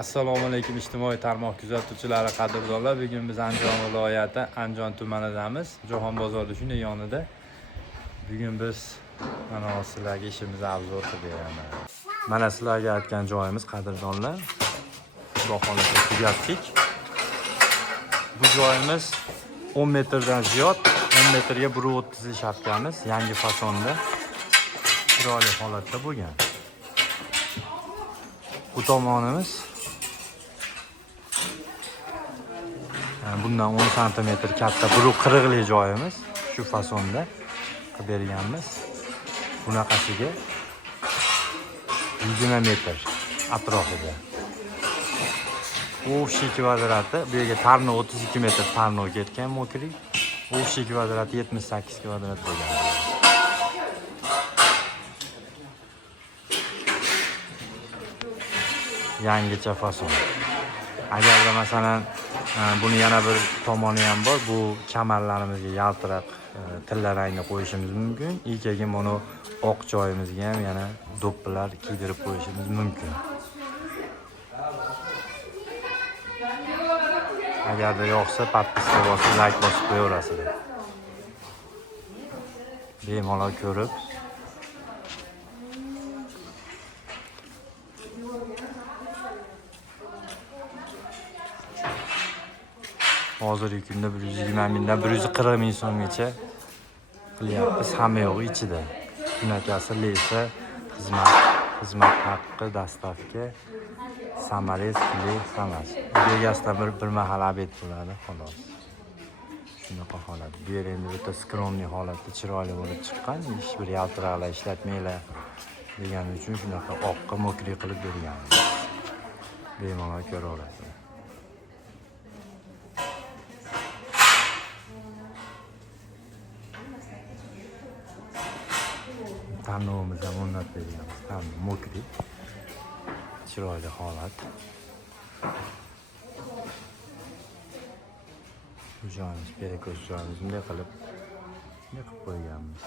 Assalomu alaykum ijtimoiy tarmoq kuzatuvchilari, qadrdonlar. Bugun biz Andijon viloyati Andijon tumanidamiz. Jahon bozori shunday yonida. Bugun biz mana sizlarga ishimizni obzor qilib beraman. Mana sizlarga aytgan joyimiz, qadrdonlar. Xudo xolasa tugatdik. Bu joyimiz 10 metrdan ziyod, 10 metrga 1.30 shapkamiz, yangi fasonda. Chiroyli holatda bo'lgan. Bu tomonimiz bundan 10 cm katta 1.40 joyimiz, shu fasonda qilib berganmiz. Bunaqasiga 20 metr atrofida. O'xshi kvadrati, bu yerga tarnov 32 metr tarnov ketgan mokrik. O'xshi kvadrati 78 kvadrat bo'lgan. Yangicha fason. Agarda masalan buni yana bir tomoni ham bor. Bu kamarlarimizga yaltiroq tilla rangni qo'yishimiz mumkin. Ekaga buni oq joyimizga ham yana do'ppilar kiydirib qo'yishimiz mumkin. Agarda yoqsa, podpiska bosib, like bosib qo'yaverasizlar. Bemalol ko'rib hozirgi kunda 120 mingdan 140 ming so'mgacha qilyapmiz, hamma yo'g'i ichida. Shunaqasi lesa, xizmat haqqi, dastavka, samarez, puli, hammasi. Egasidan bir mahal obed bo'ladi, xolos. Shunaqa holat. Bu yer endi o'ta skromniy holatda chiroyli bo'lib chiqqan. Hech bir yaltiroqlar ishlatmanglar degani uchun shunaqa oqqa mokri qilib berganmiz. Bemalol ko'raverasizlar. Tanlovimiz ham o'rnatib berganmiz. Ham mokri. Chiroyli holat. Bu joyimiz, perekoz joyimiz bunday qilib qo'yganmiz.